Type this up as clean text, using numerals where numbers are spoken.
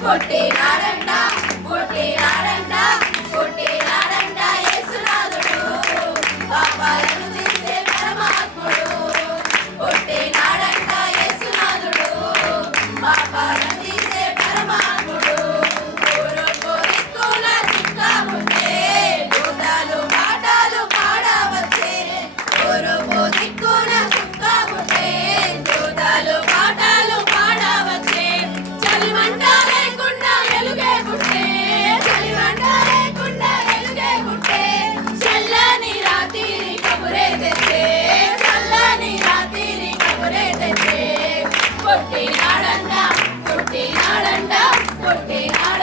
పుట్టినాడంట పుట్టినాడంట పుట్టినాడంట యేసునాథుడు పాపాలను తీసే పరమాత్ముడు పుట్టినాడంట యేసునాథుడు పాపాలను తీసే పరమాత్ముడు ఊరుకు దిక్కున చిక్కాముందే దూతాలు పాటలు పాడవచ్చే ఊరుకు దిక్కున చిక్కాముందే దూతాలు పాటలు పాడవచ్చే చలిమంట లేకుండా ఎలుగే గుట్టే చలిమంట లేకుండా ఎలుగే గుట్టే చల్లని రాత్రి కబురే తెచ్చే చల్లని రాత్రి కబురే తెచ్చే పుట్టినాడంట పుట్టినాడంట పుట్టినాడంట